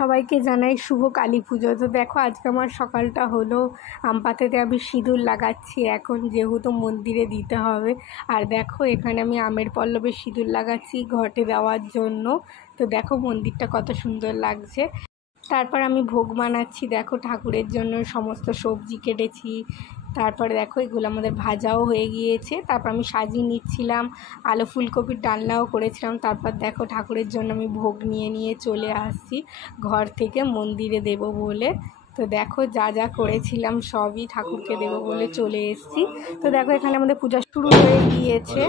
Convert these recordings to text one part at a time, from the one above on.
সবাইকে জানাই শুভ কালী পুজো। তো দেখো আজকে আমার সকালটা হলো, আম পাতাতে আমি সিঁদুর লাগাচ্ছি এখন, যেহেতু মন্দিরে দিতে হবে। আর দেখো এখানে আমি আমের পল্লবে সিঁদুর লাগাচ্ছি ঘটে দেওয়ার জন্য। তো দেখো মন্দিরটা কত সুন্দর লাগছে। তারপর আমি ভোগ বানাচ্ছি, দেখো ঠাকুরের জন্য সমস্ত সবজি কেটেছি। তারপরে দেখো এগুলো আমাদের ভাজাও হয়ে গিয়েছে। তারপর আমি সাজিয়ে নিচ্ছিলাম, আলু ফুলকপির ডালনাও করেছিলাম। তারপর দেখো ঠাকুরের জন্য আমি ভোগ নিয়ে চলে আসছি ঘর থেকে মন্দিরে দেব বলে। তো দেখো যা যা করেছিলাম সবই ঠাকুরকে দেব বলে চলে এসেছি। তো দেখো এখানে আমাদের পূজা শুরু হয়ে গিয়েছে।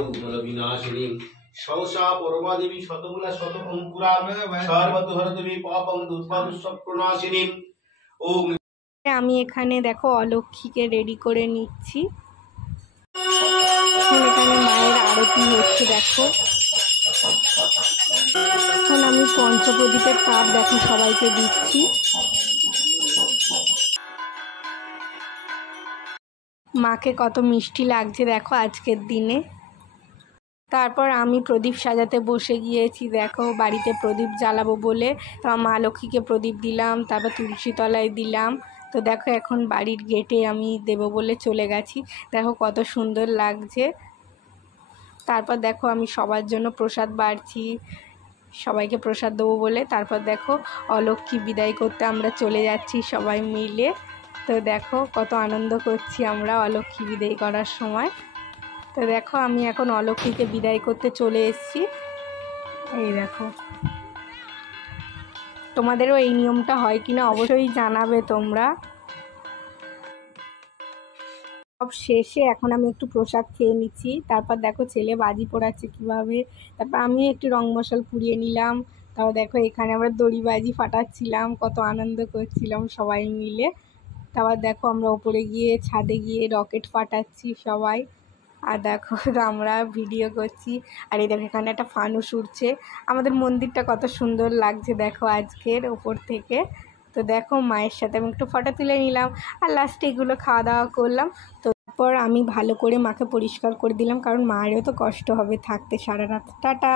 সহসা পরমা দেবী শতমূলা শত অঙ্কুরা সর্বতোহর দেবী পাপং দুঃপাদুঃসব প্রণাশিনী। ওম। আমি এখানে দেখো অলক্ষ্মীকে রেডি করে নিচ্ছি। এখানে মায়ের আরতি হচ্ছে দেখো। এখন আমি পঞ্চপ্রদীপের তাপ দেখো সবাইকে দিচ্ছি। মাকে কত মিষ্টি লাগছে দেখো আজকের দিনে। তারপর আমি প্রদীপ সাজাতে বসে গিয়েছি, দেখো বাড়িতে প্রদীপ জ্বালাবো বলে। তো মা লক্ষ্মীকে প্রদীপ দিলাম, তারপর তুলসী তলায় দিলাম। তো দেখো এখন বাড়ির গেটে আমি দেব বলে চলে গেছি, দেখো কত সুন্দর লাগছে। তারপর দেখো আমি সবার জন্য প্রসাদ বাড়ছি, সবাইকে প্রসাদ দেবো বলে। তারপর দেখো অলক্ষ্মী বিদায় করতে আমরা চলে যাচ্ছি সবাই মিলে। তো দেখো কত আনন্দ করছি আমরা অলক্ষ্মী বিদায় করার সময়। তো দেখো আমি এখন অলক্ষ্মীকে বিদায় করতে চলে এসেছি। এই দেখো, তোমাদেরও এই নিয়মটা হয় কিনা অবশ্যই জানাবে তোমরা। সব শেষে এখন আমি একটু প্রসাদ খেয়ে নিচ্ছি। তারপর দেখো ছেলে বাজি পোড়াচ্ছে কীভাবে, তারপর আমি একটু রং মশাল পুড়িয়ে নিলাম। তারপর দেখো এখানে আমরা দড়িবাজি ফাটাচ্ছিলাম, কত আনন্দ করছিলাম সবাই মিলে। তারপর দেখো আমরা ওপরে গিয়ে ছাদে গিয়ে রকেট ফাটাচ্ছি সবাই। আর দেখো আমরা ভিডিও করছি। আর এই দেখো এখানে একটা ফানুস উড়ছে। আমাদের মন্দিরটা কত সুন্দর লাগছে দেখো আজকের ওপর থেকে। তো দেখো মায়ের সাথে আমি একটু ফটো তুলে নিলাম, আর লাস্টে এগুলো খাওয়া দাওয়া করলাম। তো তারপর আমি ভালো করে মাকে পরিষ্কার করে দিলাম, কারণ মায়েরও তো কষ্ট হবে থাকতে সারা রাত। টাটা।